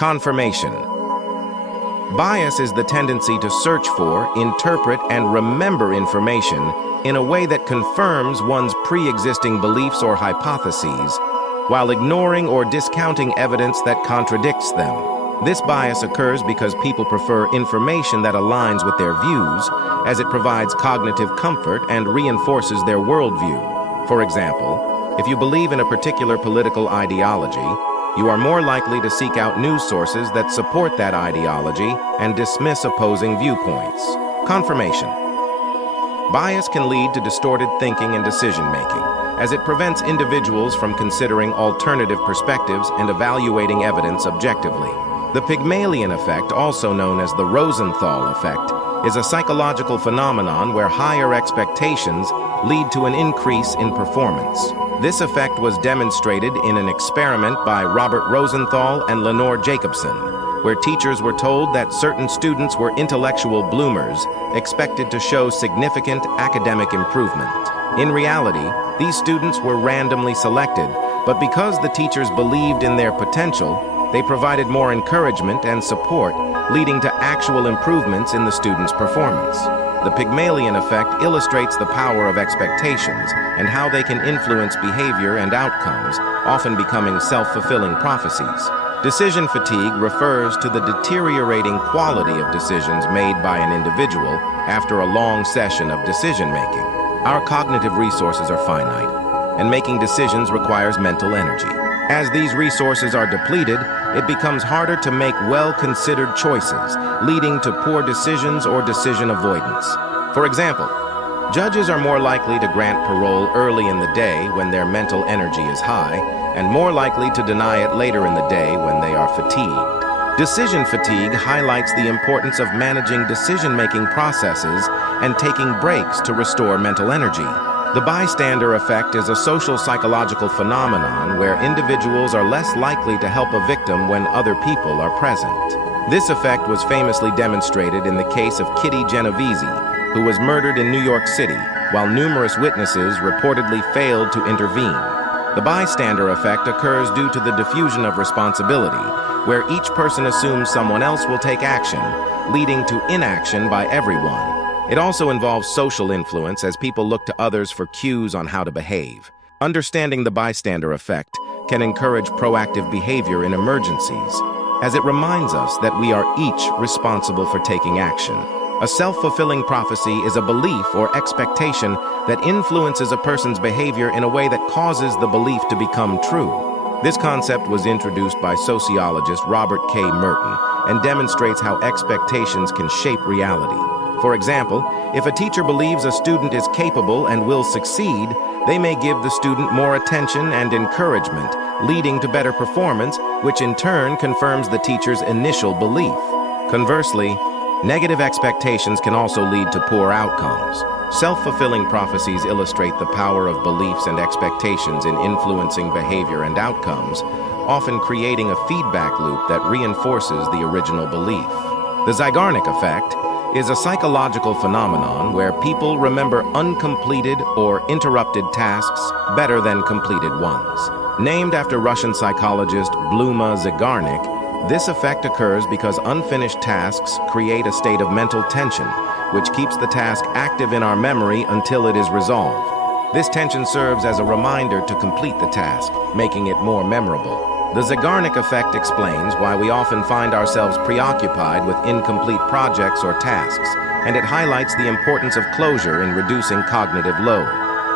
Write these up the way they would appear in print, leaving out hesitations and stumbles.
Confirmation. Bias is the tendency to search for, interpret, and remember information in a way that confirms one's pre-existing beliefs or hypotheses, while ignoring or discounting evidence that contradicts them. This bias occurs because people prefer information that aligns with their views, as it provides cognitive comfort and reinforces their worldview. For example, if you believe in a particular political ideology, you are more likely to seek out news sources that support that ideology and dismiss opposing viewpoints. Confirmation. Bias can lead to distorted thinking and decision-making, as it prevents individuals from considering alternative perspectives and evaluating evidence objectively. The Pygmalion effect, also known as the Rosenthal effect, is a psychological phenomenon where higher expectations lead to an increase in performance. This effect was demonstrated in an experiment by Robert Rosenthal and Lenore Jacobson, where teachers were told that certain students were intellectual bloomers, expected to show significant academic improvement. In reality, these students were randomly selected, but because the teachers believed in their potential, they provided more encouragement and support, leading to actual improvements in the students' performance. The Pygmalion effect illustrates the power of expectations and how they can influence behavior and outcomes, often becoming self-fulfilling prophecies. Decision fatigue refers to the deteriorating quality of decisions made by an individual after a long session of decision-making. Our cognitive resources are finite, and making decisions requires mental energy. As these resources are depleted, it becomes harder to make well-considered choices, leading to poor decisions or decision avoidance. For example, judges are more likely to grant parole early in the day when their mental energy is high, and more likely to deny it later in the day when they are fatigued. Decision fatigue highlights the importance of managing decision-making processes and taking breaks to restore mental energy. The bystander effect is a social psychological phenomenon where individuals are less likely to help a victim when other people are present. This effect was famously demonstrated in the case of Kitty Genovese, who was murdered in New York City, while numerous witnesses reportedly failed to intervene. The bystander effect occurs due to the diffusion of responsibility, where each person assumes someone else will take action, leading to inaction by everyone. It also involves social influence as people look to others for cues on how to behave. Understanding the bystander effect can encourage proactive behavior in emergencies, as it reminds us that we are each responsible for taking action. A self-fulfilling prophecy is a belief or expectation that influences a person's behavior in a way that causes the belief to become true. This concept was introduced by sociologist Robert K. Merton and demonstrates how expectations can shape reality. For example, if a teacher believes a student is capable and will succeed, they may give the student more attention and encouragement, leading to better performance, which in turn confirms the teacher's initial belief. Conversely, negative expectations can also lead to poor outcomes. Self-fulfilling prophecies illustrate the power of beliefs and expectations in influencing behavior and outcomes, often creating a feedback loop that reinforces the original belief. The Zeigarnik Effect is a psychological phenomenon where people remember uncompleted or interrupted tasks better than completed ones. Named after Russian psychologist Bluma Zeigarnik, this effect occurs because unfinished tasks create a state of mental tension, which keeps the task active in our memory until it is resolved. This tension serves as a reminder to complete the task, making it more memorable. The Zeigarnik effect explains why we often find ourselves preoccupied with incomplete projects or tasks, and it highlights the importance of closure in reducing cognitive load.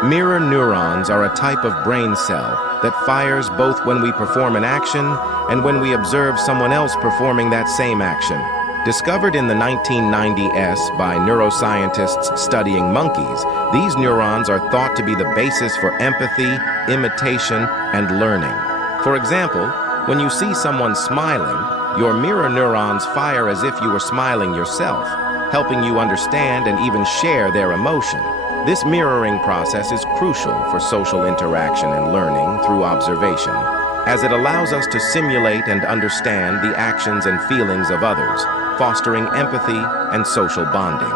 Mirror neurons are a type of brain cell that fires both when we perform an action and when we observe someone else performing that same action. Discovered in the 1990s by neuroscientists studying monkeys, these neurons are thought to be the basis for empathy, imitation, and learning. For example, when you see someone smiling, your mirror neurons fire as if you were smiling yourself, helping you understand and even share their emotion. This mirroring process is crucial for social interaction and learning through observation, as it allows us to simulate and understand the actions and feelings of others, fostering empathy and social bonding.